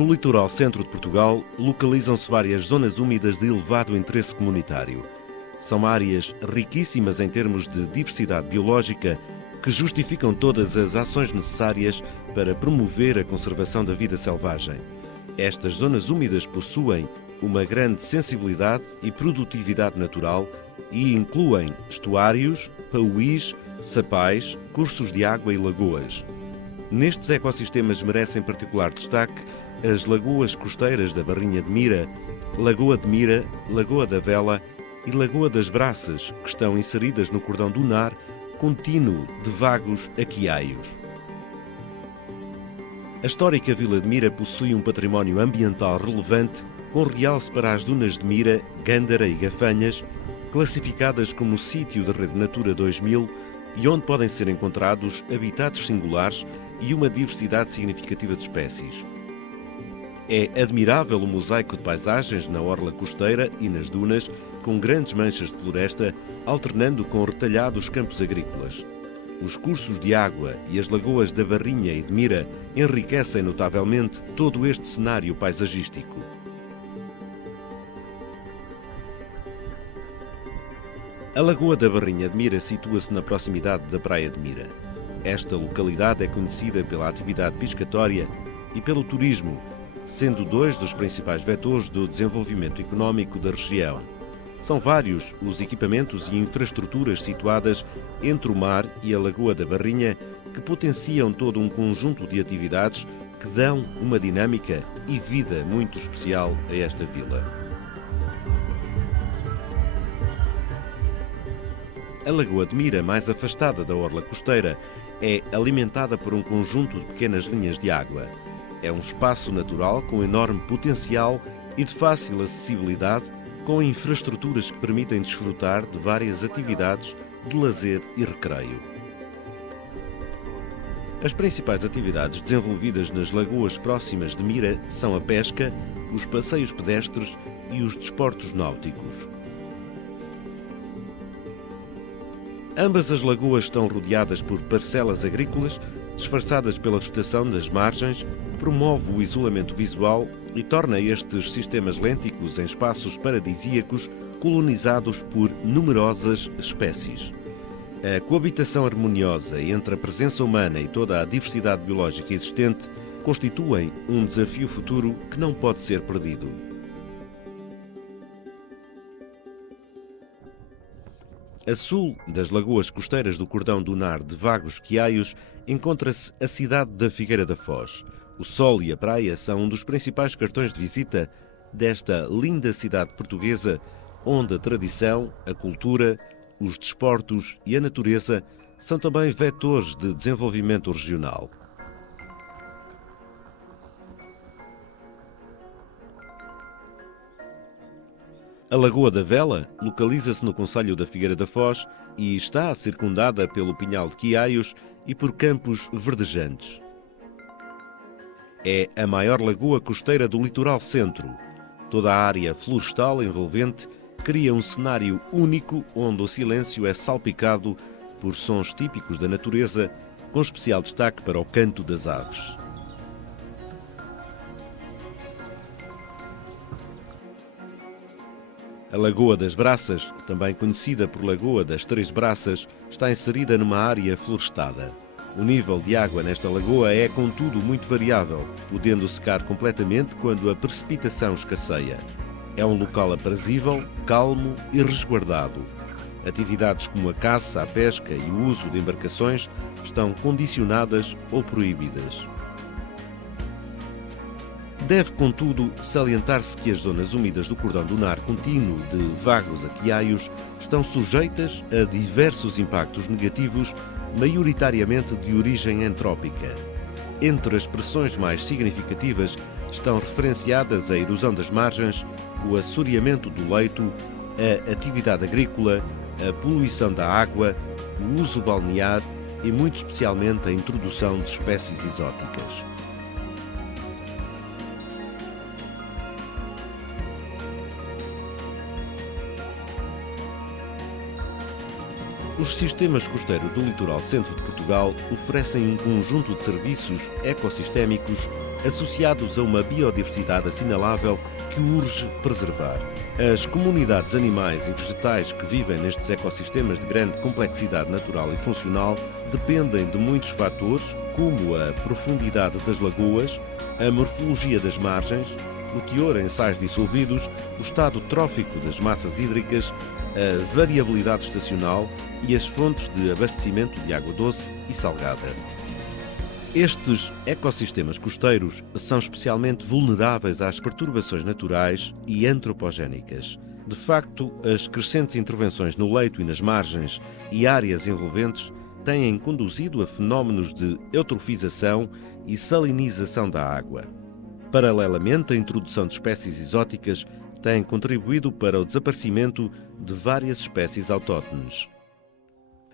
No litoral centro de Portugal, localizam-se várias zonas úmidas de elevado interesse comunitário. São áreas riquíssimas em termos de diversidade biológica que justificam todas as ações necessárias para promover a conservação da vida selvagem. Estas zonas úmidas possuem uma grande sensibilidade e produtividade natural e incluem estuários, pauís, sapais, cursos de água e lagoas. Nestes ecossistemas merecem particular destaque as lagoas costeiras da Barrinha de Mira, Lagoa de Mira, Lagoa da Vela e Lagoa das Braças, que estão inseridas no cordão dunar contínuo de vagos aquiaios. A histórica Vila de Mira possui um património ambiental relevante, com realce para as dunas de Mira, Gândara e Gafanhas, classificadas como sítio de Rede Natura 2000 e onde podem ser encontrados habitats singulares e uma diversidade significativa de espécies. É admirável o mosaico de paisagens na orla costeira e nas dunas, com grandes manchas de floresta, alternando com retalhados campos agrícolas. Os cursos de água e as lagoas da Barrinha e de Mira enriquecem notavelmente todo este cenário paisagístico. A Lagoa da Barrinha de Mira situa-se na proximidade da Praia de Mira. Esta localidade é conhecida pela atividade piscatória e pelo turismo, sendo dois dos principais vetores do desenvolvimento económico da região. São vários os equipamentos e infraestruturas situadas entre o mar e a Lagoa da Barrinha que potenciam todo um conjunto de atividades que dão uma dinâmica e vida muito especial a esta vila. A Lagoa de Mira, mais afastada da orla costeira, é alimentada por um conjunto de pequenas linhas de água. É um espaço natural com enorme potencial e de fácil acessibilidade, com infraestruturas que permitem desfrutar de várias atividades de lazer e recreio. As principais atividades desenvolvidas nas lagoas próximas de Mira são a pesca, os passeios pedestres e os desportos náuticos. Ambas as lagoas estão rodeadas por parcelas agrícolas, disfarçadas pela vegetação das margens, que promove o isolamento visual e torna estes sistemas lênticos em espaços paradisíacos colonizados por numerosas espécies. A coabitação harmoniosa entre a presença humana e toda a diversidade biológica existente constituem um desafio futuro que não pode ser perdido. A sul das lagoas costeiras do cordão dunar de Vagos Quiaios encontra-se a cidade da Figueira da Foz. O sol e a praia são um dos principais cartões de visita desta linda cidade portuguesa, onde a tradição, a cultura, os desportos e a natureza são também vetores de desenvolvimento regional. A Lagoa da Vela localiza-se no concelho da Figueira da Foz e está circundada pelo Pinhal de Quiaios e por campos verdejantes. É a maior lagoa costeira do litoral centro. Toda a área florestal envolvente cria um cenário único onde o silêncio é salpicado por sons típicos da natureza, com especial destaque para o canto das aves. A Lagoa das Braças, também conhecida por Lagoa das Três Braças, está inserida numa área florestada. O nível de água nesta lagoa é, contudo, muito variável, podendo secar completamente quando a precipitação escasseia. É um local aprazível, calmo e resguardado. Atividades como a caça, a pesca e o uso de embarcações estão condicionadas ou proibidas. Deve, contudo, salientar-se que as zonas úmidas do cordão dunar contínuo de Vagos Aquilhaios estão sujeitas a diversos impactos negativos, maioritariamente de origem antrópica. Entre as pressões mais significativas estão referenciadas a erosão das margens, o assoreamento do leito, a atividade agrícola, a poluição da água, o uso balnear e, muito especialmente, a introdução de espécies exóticas. Os sistemas costeiros do litoral centro de Portugal oferecem um conjunto de serviços ecossistémicos associados a uma biodiversidade assinalável que urge preservar. As comunidades animais e vegetais que vivem nestes ecossistemas de grande complexidade natural e funcional dependem de muitos fatores, como a profundidade das lagoas, a morfologia das margens, o teor em sais dissolvidos, o estado trófico das massas hídricas, a variabilidade estacional e as fontes de abastecimento de água doce e salgada. Estes ecossistemas costeiros são especialmente vulneráveis às perturbações naturais e antropogénicas. De facto, as crescentes intervenções no leito e nas margens e áreas envolventes têm conduzido a fenómenos de eutrofização e salinização da água. Paralelamente, a introdução de espécies exóticas tem contribuído para o desaparecimento de várias espécies autóctones.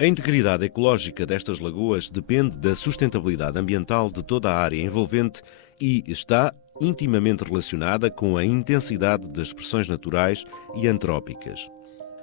A integridade ecológica destas lagoas depende da sustentabilidade ambiental de toda a área envolvente e está intimamente relacionada com a intensidade das pressões naturais e antrópicas.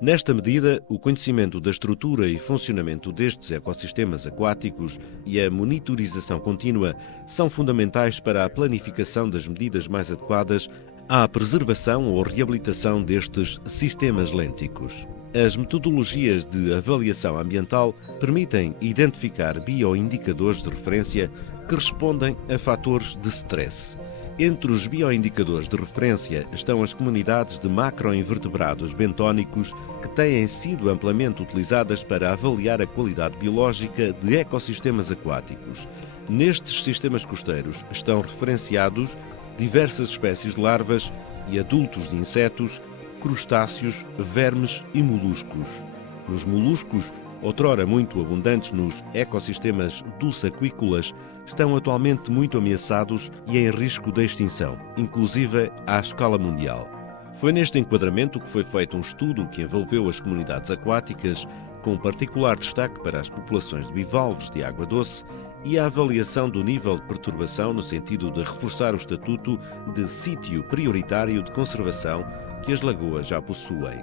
Nesta medida, o conhecimento da estrutura e funcionamento destes ecossistemas aquáticos e a monitorização contínua são fundamentais para a planificação das medidas mais adequadas à preservação ou reabilitação destes sistemas lênticos. As metodologias de avaliação ambiental permitem identificar bioindicadores de referência que respondem a fatores de stress. Entre os bioindicadores de referência estão as comunidades de macroinvertebrados bentónicos que têm sido amplamente utilizadas para avaliar a qualidade biológica de ecossistemas aquáticos. Nestes sistemas costeiros estão referenciados diversas espécies de larvas e adultos de insetos, crustáceos, vermes e moluscos. Nos moluscos, outrora muito abundantes nos ecossistemas dulçaquícolas, estão atualmente muito ameaçados e em risco de extinção, inclusive à escala mundial. Foi neste enquadramento que foi feito um estudo que envolveu as comunidades aquáticas, com particular destaque para as populações de bivalves de água doce, e a avaliação do nível de perturbação no sentido de reforçar o estatuto de sítio prioritário de conservação que as lagoas já possuem.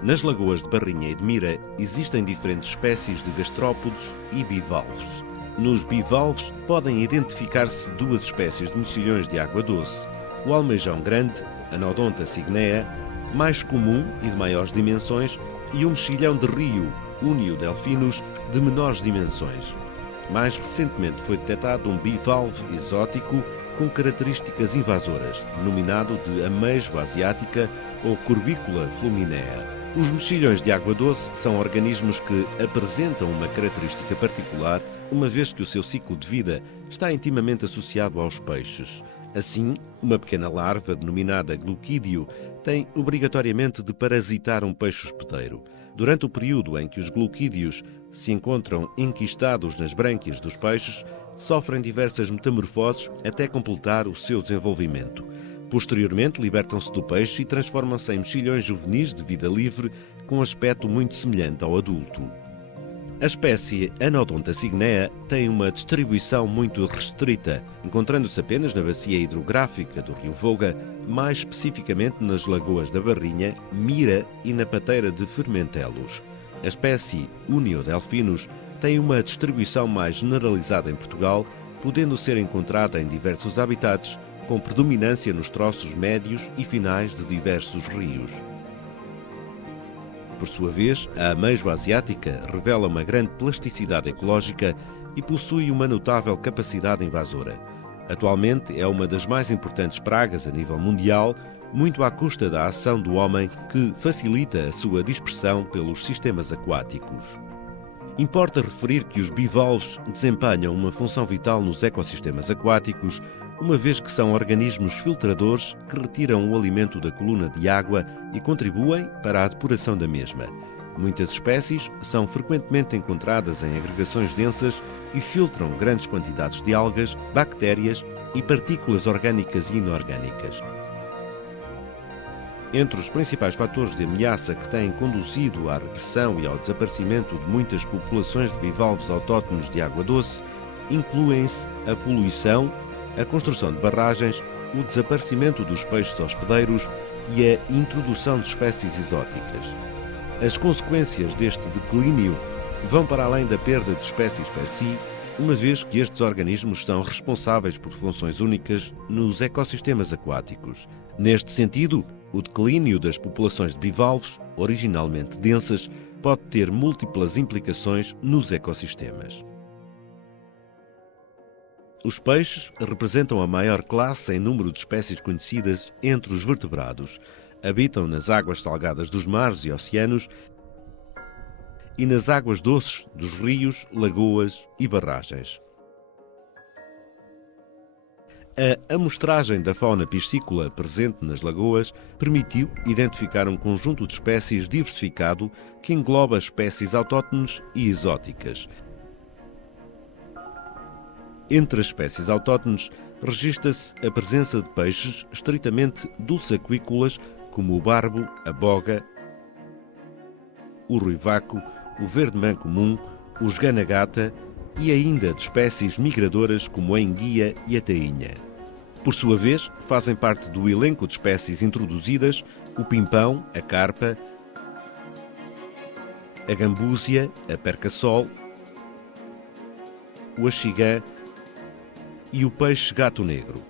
Nas lagoas de Barrinha e de Mira existem diferentes espécies de gastrópodes e bivalves. Nos bivalves podem identificar-se duas espécies de mexilhões de água doce: o almeijão grande, Anodonta cygnea, mais comum e de maiores dimensões, e o mexilhão de rio, Unio delphinus, de menores dimensões. Mais recentemente foi detectado um bivalve exótico com características invasoras, denominado de ameijo asiática ou Corbicula fluminea. Os mexilhões de água doce são organismos que apresentam uma característica particular, uma vez que o seu ciclo de vida está intimamente associado aos peixes. Assim, uma pequena larva, denominada glucídio, tem obrigatoriamente de parasitar um peixe hospedeiro. Durante o período em que os glucídeos se encontram enquistados nas brânquias dos peixes, sofrem diversas metamorfoses até completar o seu desenvolvimento. Posteriormente, libertam-se do peixe e transformam-se em mexilhões juvenis de vida livre, com aspecto muito semelhante ao adulto. A espécie Anodonta cygnea tem uma distribuição muito restrita, encontrando-se apenas na bacia hidrográfica do rio Voga, mais especificamente nas lagoas da Barrinha, Mira e na pateira de Fermentelos. A espécie Unio delphinus tem uma distribuição mais generalizada em Portugal, podendo ser encontrada em diversos habitats, com predominância nos troços médios e finais de diversos rios. Por sua vez, a ameijo asiática revela uma grande plasticidade ecológica e possui uma notável capacidade invasora. Atualmente é uma das mais importantes pragas a nível mundial, muito à custa da ação do homem, que facilita a sua dispersão pelos sistemas aquáticos. Importa referir que os bivalves desempenham uma função vital nos ecossistemas aquáticos, uma vez que são organismos filtradores que retiram o alimento da coluna de água e contribuem para a depuração da mesma. Muitas espécies são frequentemente encontradas em agregações densas e filtram grandes quantidades de algas, bactérias e partículas orgânicas e inorgânicas. Entre os principais fatores de ameaça que têm conduzido à regressão e ao desaparecimento de muitas populações de bivalves autóctonos de água doce, incluem-se a poluição, a construção de barragens, o desaparecimento dos peixes hospedeiros e a introdução de espécies exóticas. As consequências deste declínio vão para além da perda de espécies per si, uma vez que estes organismos são responsáveis por funções únicas nos ecossistemas aquáticos. Neste sentido, o declínio das populações de bivalves, originalmente densas, pode ter múltiplas implicações nos ecossistemas. Os peixes representam a maior classe em número de espécies conhecidas entre os vertebrados. Habitam nas águas salgadas dos mares e oceanos e nas águas doces dos rios, lagoas e barragens. A amostragem da fauna piscícola presente nas lagoas permitiu identificar um conjunto de espécies diversificado que engloba espécies autóctones e exóticas. Entre as espécies autóctones, registra-se a presença de peixes estritamente dulceaquícolas, como o barbo, a boga, o ruivaco, o verde-mã comum, o esganagata e ainda de espécies migradoras como a enguia e a tainha. Por sua vez, fazem parte do elenco de espécies introduzidas o pimpão, a carpa, a gambúzia, a perca-sol, o axigã e o peixe-gato negro.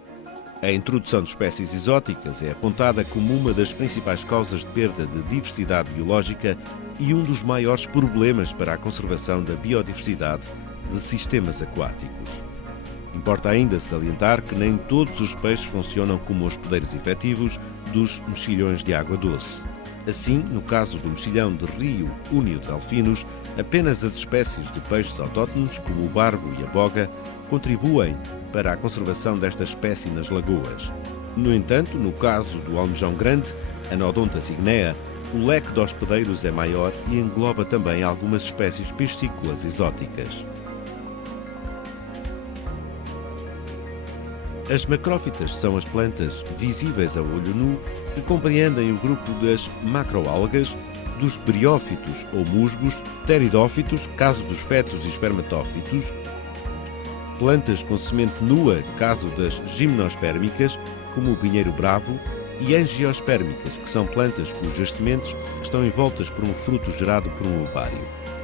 A introdução de espécies exóticas é apontada como uma das principais causas de perda de diversidade biológica e um dos maiores problemas para a conservação da biodiversidade de sistemas aquáticos. Importa ainda salientar que nem todos os peixes funcionam como hospedeiros efetivos dos mexilhões de água doce. Assim, no caso do mexilhão de rio Únio delfinus, apenas as espécies de peixes autóctonos, como o barbo e a boga, contribuem para a conservação desta espécie nas lagoas. No entanto, no caso do almejão grande, Anodonta cygnea, o leque de hospedeiros é maior e engloba também algumas espécies piscícolas exóticas. As macrófitas são as plantas visíveis a olho nu que compreendem o grupo das macroalgas, dos briófitos ou musgos, pteridófitos, caso dos fetos e espermatófitos, plantas com semente nua, caso das gimnospérmicas, como o pinheiro bravo, e angiospérmicas, que são plantas cujas sementes estão envoltas por um fruto gerado por um ovário.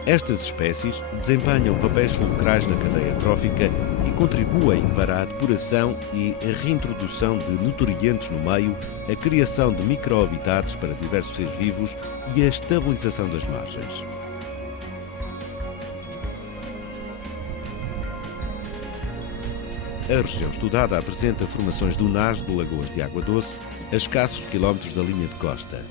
Estas espécies desempenham papéis fulcrais na cadeia trófica e contribuem para a depuração e a reintrodução de nutrientes no meio, a criação de microhabitats para diversos seres vivos e a estabilização das margens. A região estudada apresenta formações dunares de lagoas de água doce a escassos quilómetros da linha de costa.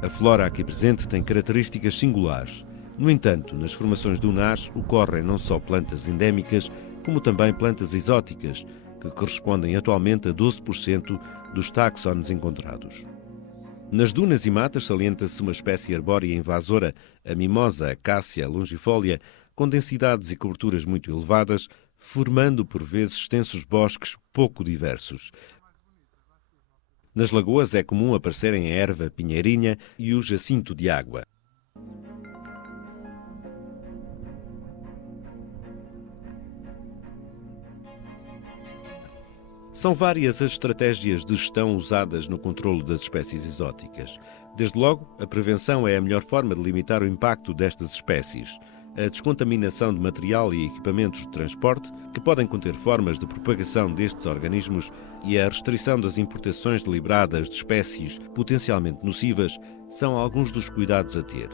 A flora aqui presente tem características singulares. No entanto, nas formações dunares ocorrem não só plantas endémicas, como também plantas exóticas, que correspondem atualmente a 12% dos taxones encontrados. Nas dunas e matas salienta-se uma espécie arbórea invasora, a mimosa acácia longifolia, com densidades e coberturas muito elevadas, formando por vezes extensos bosques pouco diversos. Nas lagoas é comum aparecerem a erva pinheirinha e o jacinto de água. São várias as estratégias de gestão usadas no controlo das espécies exóticas. Desde logo, a prevenção é a melhor forma de limitar o impacto destas espécies. A descontaminação de material e equipamentos de transporte, que podem conter formas de propagação destes organismos, e a restrição das importações deliberadas de espécies potencialmente nocivas são alguns dos cuidados a ter.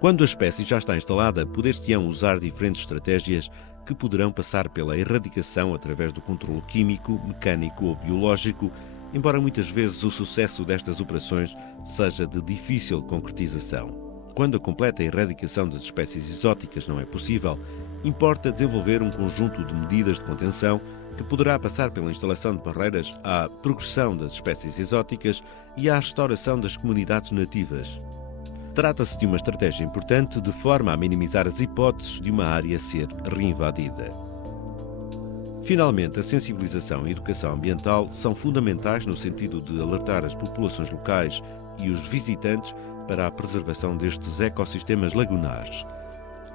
Quando a espécie já está instalada, poder-se-ão usar diferentes estratégias que poderão passar pela erradicação através do controle químico, mecânico ou biológico, embora muitas vezes o sucesso destas operações seja de difícil concretização. Quando a completa erradicação das espécies exóticas não é possível, importa desenvolver um conjunto de medidas de contenção que poderá passar pela instalação de barreiras à progressão das espécies exóticas e à restauração das comunidades nativas. Trata-se de uma estratégia importante de forma a minimizar as hipóteses de uma área ser reinvadida. Finalmente, a sensibilização e a educação ambiental são fundamentais no sentido de alertar as populações locais e os visitantes para a preservação destes ecossistemas lagunares.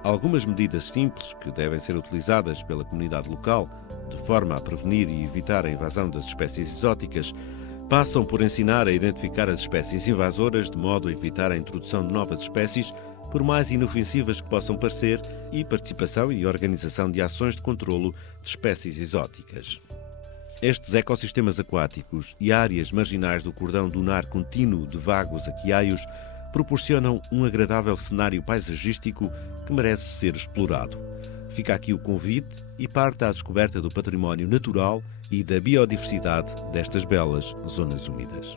Algumas medidas simples que devem ser utilizadas pela comunidade local, de forma a prevenir e evitar a invasão das espécies exóticas, passam por ensinar a identificar as espécies invasoras de modo a evitar a introdução de novas espécies, por mais inofensivas que possam parecer, e participação e organização de ações de controlo de espécies exóticas. Estes ecossistemas aquáticos e áreas marginais do cordão dunar contínuo de vagos aqueios proporcionam um agradável cenário paisagístico que merece ser explorado. Fica aqui o convite e parte à descoberta do património natural e da biodiversidade destas belas zonas úmidas.